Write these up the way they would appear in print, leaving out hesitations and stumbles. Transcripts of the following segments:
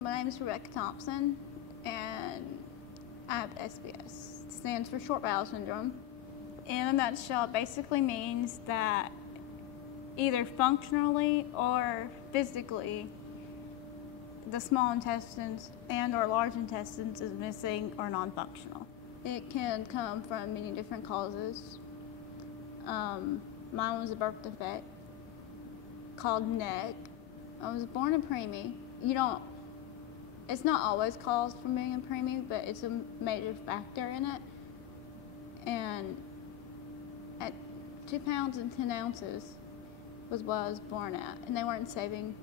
My name is Rebecca Thompson, and I have SBS. It stands for short bowel syndrome. In a nutshell, it basically means that either functionally or physically, the small intestines and or large intestines is missing or non-functional. It can come from many different causes. Mine was a birth defect called neck. I was born a preemie. It's not always caused from being a preemie, but it's a major factor in it. And at 2 pounds and 10 ounces was what I was born at. And they weren't saving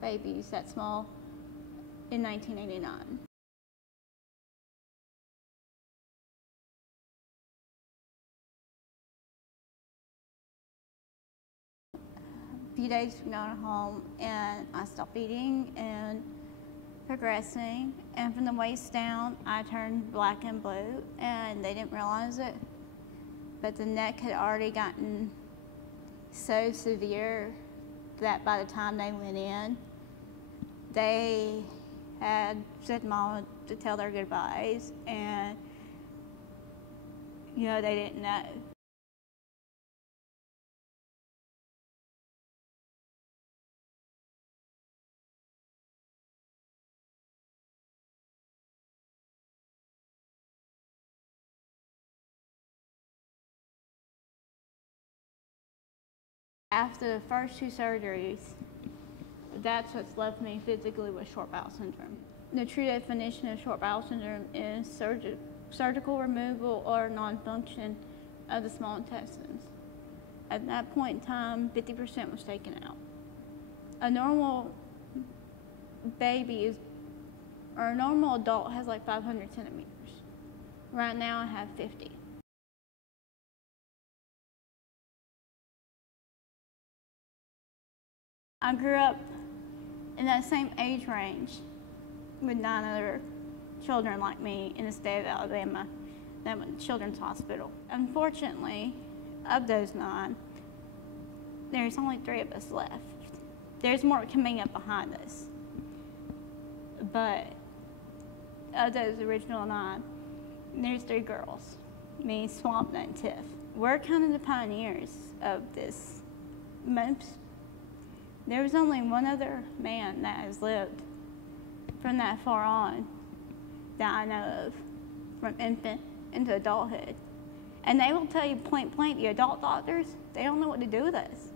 babies that small in 1989. A few days from going home, and I stopped eating and progressing, and from the waist down I turned black and blue, and they didn't realize it, but the neck had already gotten so severe that by the time they went in, they had said mom to tell their goodbyes, and they didn't know. After the first 2 surgeries, that's what's left me physically with short bowel syndrome. The true definition of short bowel syndrome is surgical removal or non-function of the small intestines. At that point in time, 50% was taken out. A normal baby or a normal adult has like 500 centimeters. Right now I have 50. I grew up in that same age range with 9 other children like me in the state of Alabama that went to Children's Hospital. Unfortunately, of those 9, there's only 3 of us left. There's more coming up behind us. But of those original 9, there's 3 girls, me, Swamp, and Tiff. We're kind of the pioneers of this. There was only one other man that has lived from that far on that I know of, from infant into adulthood. And they will tell you point blank, the adult doctors, they don't know what to do with us.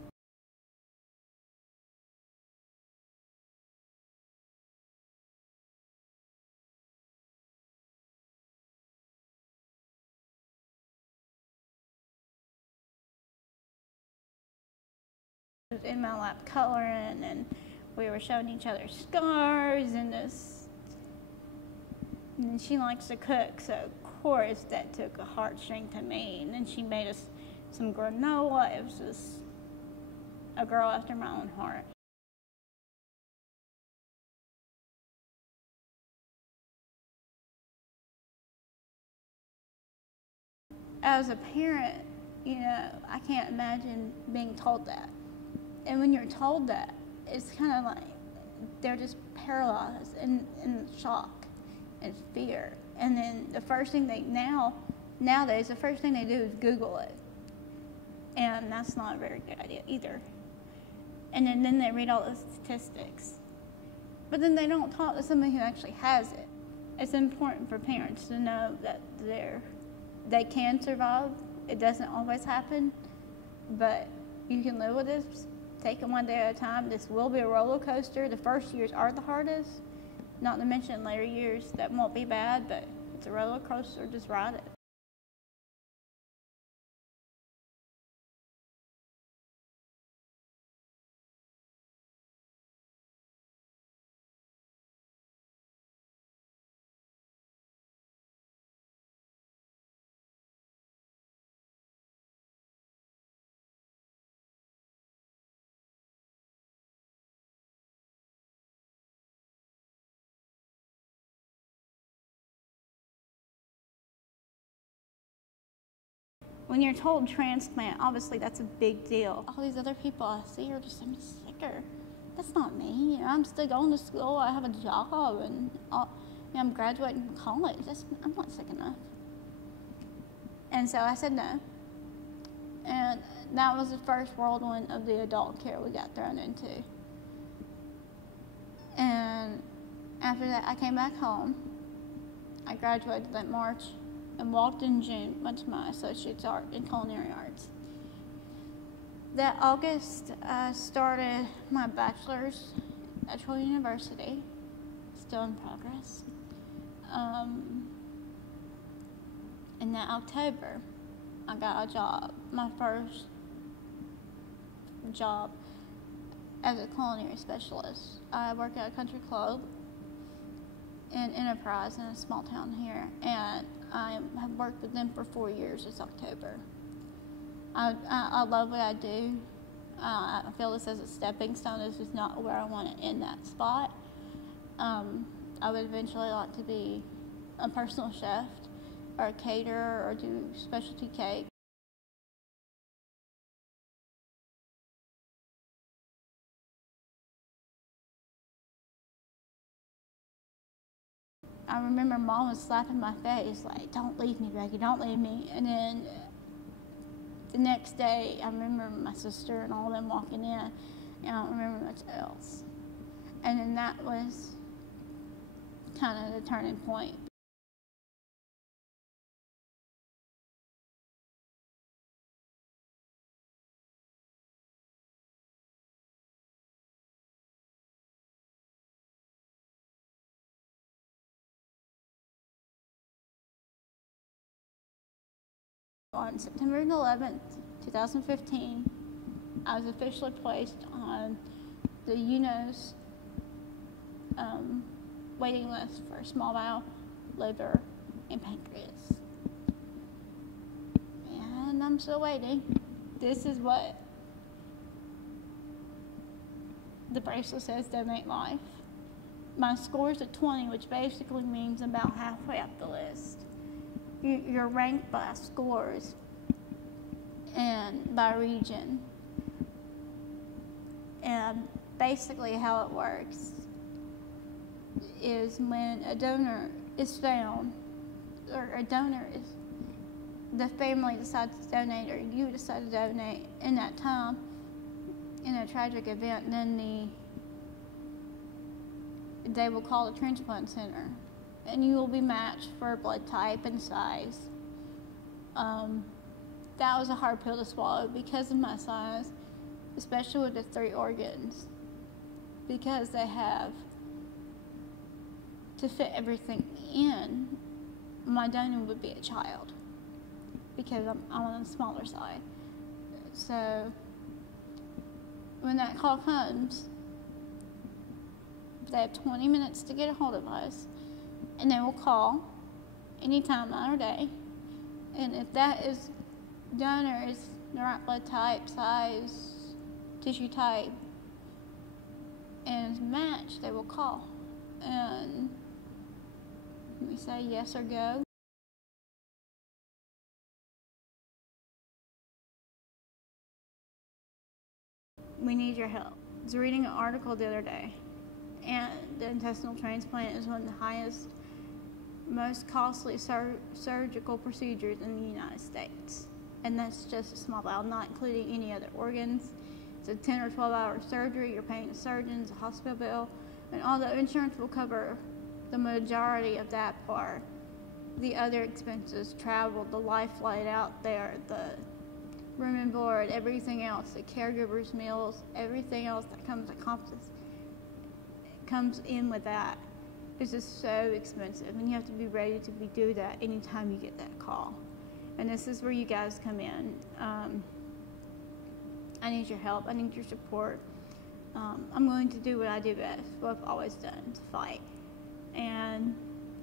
Was in my lap coloring, and we were showing each other scars and and she likes to cook, so of course that took a heartstring to me. And then she made us some granola. It was just a girl after my own heart. As a parent, I can't imagine being told that. And when you're told that, it's kind of like they're just paralyzed in shock and fear. And then the first thing nowadays, the first thing they do is Google it. And that's not a very good idea either. And then they read all the statistics. But then they don't talk to somebody who actually has it. It's important for parents to know that they can survive. It doesn't always happen, but you can live with this. Take it one day at a time. This will be a roller coaster. The first years are the hardest, not to mention later years that won't be bad, but it's a roller coaster. Just ride it. When you're told transplant, obviously that's a big deal. All these other people I see are just so much sicker. that's not me. You know, I'm still going to school. I have a job, and I'm graduating from college. I'm not sick enough. And so I said no. And that was the first whirlwind of the adult care we got thrown into. And after that, I came back home. I graduated that March and walked in June, went to my associate's art in culinary arts. That August, I started my bachelor's at Troy University, still in progress. And that October, I got a job, my first job as a culinary specialist. I work at a country club in Enterprise in a small town here, and I have worked with them for 4 years this October. I love what I do. I feel this as a stepping stone. This is not where I want to end that spot. I would eventually like to be a personal chef or a caterer or do specialty cake. I remember Mom was slapping my face like, "Don't leave me, Becky, don't leave me." And then the next day, I remember my sister and all of them walking in, and I don't remember much else. And then that was kind of the turning point. On September 11th, 2015, I was officially placed on the UNOS waiting list for small bowel, liver, and pancreas. And I'm still waiting. This is what the bracelet says: donate life. My score's at 20, which basically means about halfway up the list. You're ranked by scores and by region. And basically how it works is when a donor is found, or a donor is, the family decides to donate, or you decide to donate in that time, in a tragic event, then they will call the transplant center, and you will be matched for blood type and size. That was a hard pill to swallow because of my size, especially with the 3 organs, because they have to fit everything in. My donor would be a child because I'm on the smaller side. So when that call comes, they have 20 minutes to get a hold of us, and they will call anytime, night or day. And if that donor is the right blood type, size, tissue type, and is matched, they will call. And we say yes or go. We need your help. I was reading an article the other day, and the intestinal transplant is one of the highest, most costly surgical procedures in the United States. And that's just a small bowel, not including any other organs. It's a 10 or 12-hour surgery. You're paying the surgeons, a hospital bill, and although insurance will cover the majority of that part, the other expenses, travel, the life flight out there, the room and board, everything else, the caregivers' meals, everything else that comes in with that is just so expensive, and you have to be ready to do that anytime you get that call. And this is where you guys come in. I need your help. I need your support. I'm going to do what I do best, what I've always done, to fight. And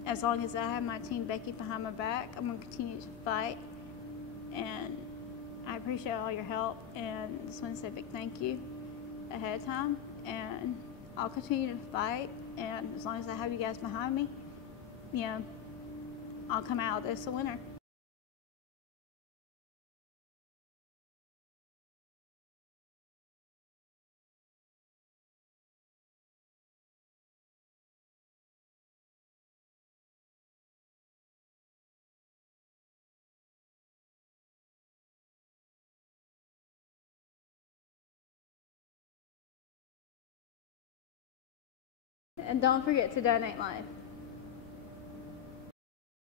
as long as I have my team Becky behind my back, I'm going to continue to fight. And I appreciate all your help, and just want to say a big thank you ahead of time. And I'll continue to fight, and as long as I have you guys behind me, I'll come out of this a winner. And don't forget to donate life.